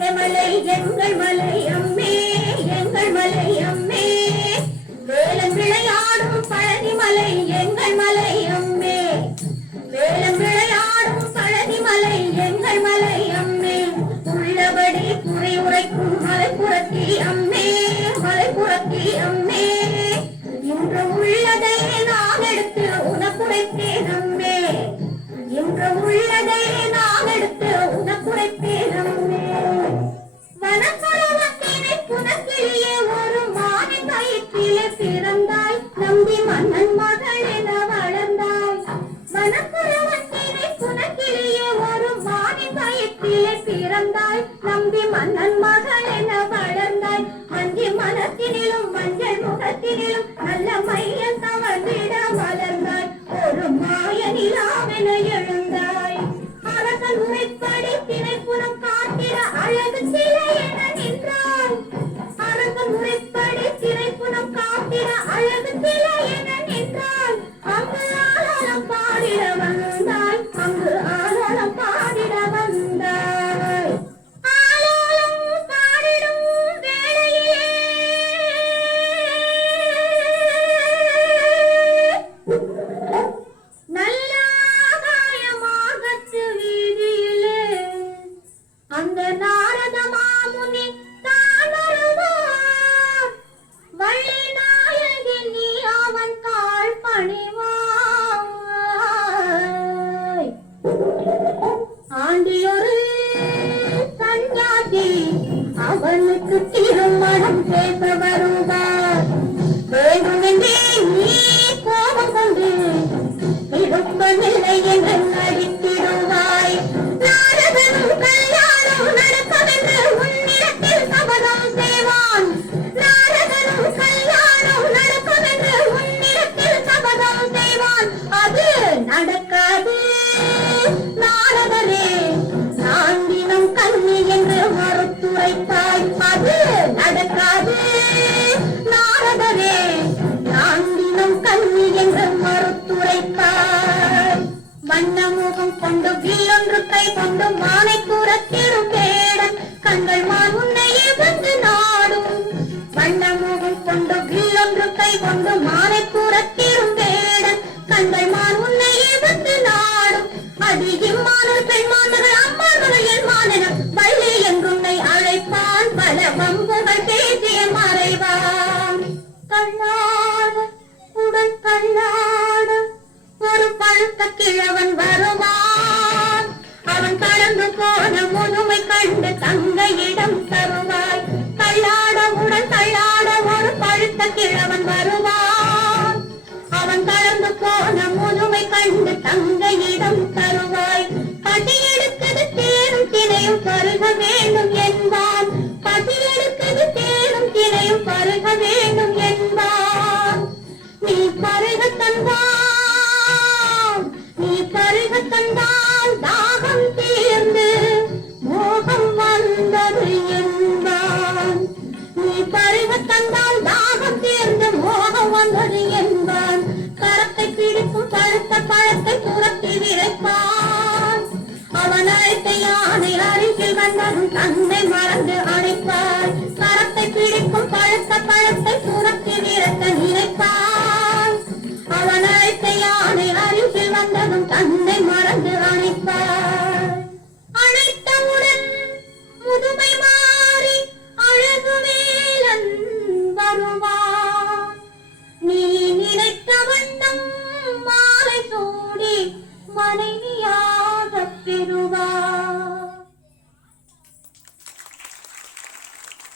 மலை எங்கள் மலை அம்மே, எங்கள் மலை அம்மே. வேலம் விளையாடும் பழனி மலை எங்கள் மலை அம்மே, வேலம் விளையாடும் பழனி மலை எங்கள் மலை அம்மே. உள்ளபடி குறை உரைக்கும் மலைப்புறத்தி அம்மே, மலைப்புறத்தி அம்மே. இன்று உள்ளதை நான் எடுத்து உனக்குரைத்தேன் அம்மே, இன்று உள்ளதை நான் எடுத்து உனக்குரைத்தேன் அம்மே. வனப்புறவத்தினை புனக்கிளியே ஒரு மானை கயிற்றிலே பிறந்தாய், நம்பி மன்னன் மகள் என வளர்ந்தாய். வனப்புறவத்தினை புனக்கிளியே ஒரு மானை கயிற்றிலே பிறந்தாய், நம்பி மன்னன் மகள் என வளர்ந்தாய். அஞ்சி மனத்தினிலும் மஞ்சள் முகத்தினிலும் நல்ல மையல் தவழ்ந்திட வளர்ந்தாய். ஒரு மாய நிலாவென எழுந்தாய். அரசன் உரைப்படி திணைப்புறம் காத்திட அழகு சிலை என நின்றாய். அரசன் உரைப்படி திணைப்புறம் காத்திட அழகு சிலை என நின்றாய். அங்கு ஆலோலம் பாடிட வந்தாய், அங்கு ஆலோலம் பாடிட வந்தாய். ஆலோலம் பாடிடும் வேளையிலே நல்ல ஆகாயமாகத்து வீதியிலே அந்த நாரத மாமுனி தான் வருவார். வள்ளி நாயகி நீ அவன் கால் பணிவாய். ஆண்டியொரு சன்னியாசி அவனுக்கு திருமணம் பேச வருவார். வேண்டுமென்றே நீ கோபம் கொண்டு விருப்பமில்லை என்று நடித்திடுவாய். நாரதனும் கல்யாணம் நடக்கவென்று உன்னிடத்தில் சபதம் செய்வான். நாரதனும் கல்யாணம் நடக்கவென்று உன்னிடத்தில் சபதம் செய்வான். அது நடக்காது நாரதரே, நான் தினம் கண்ணி என்று மறுத்துரைத்தாய். அது நடக்காது நாரதரே, நான் தினம் கண்ணி என்று மறுத்துரைத்தாய். வண்ணமுகம் கொண்டு வில்லொன்று கை கொண்டு மானை கூறத்திடும் வேடன் கண்கள் மான் உன்னையே வந்து நாடும். வண்ணமுகம் கொண்டு வில்லொன்று கை கொண்டு மானை கூறத்திடும் வேடன் கண்கள் மான் உன்னையே வந்து நாடும். அது இம்மானல் பெண்மான்கள் அம்மார்கள் என் மானென வள்ளி என்றுன்னை அழைப்பான். பல வம்புகள் பேசிய மறைவான். தள்ளாட உடன் தள்ளாட ஒரு பழுத்த கிழவன் வருவான். அவன் கடந்து போன முதுமை கண்டு தங்கையிடம் தருவாய். தள்ளாட உடன் தள்ளாட ஒரு பழுத்த கிழவன் வருவான். அவன் கடந்து போன முதுமை கண்டு தங்கையிடம் தருவாய். பசி எடுக்குது தேனும் தினையும் பருக வேண்டும் என்பான். பசி எடுக்குது தேனும் தினையும் பருக வேண்டும் என்பான். நீ பருக தந்தான், நீ பருக தந்தால் தாகம் தீர்ந்து மோகம் வந்தது என்பான். நீ பருக தந்தால் தாகம் தீர்ந்து மோகம் வந்தது என்பான். கரத்தை பிடிக்கும் பழுத்த பழத்தை புறத்தி விரைப்பான். அவன் அழைத்த யானை அருகில் வந்ததும் தன்னை மறந்து அழைப்பாய். கரத்தை பிடிக்கும் பழுத்த பழத்தை புறத்தி விரட்ட நினைப்பான். அவன் அழைத்த யானை அருகில் வந்ததும் தன்னை மறந்து அணைப்பாய். அணைத்தவுடன் முதுமை மாறி அழகு வேலன் வருவான். நீ நினைத்த வண்ணம் மாலை சூடி மனைவியாக பெறுவான்.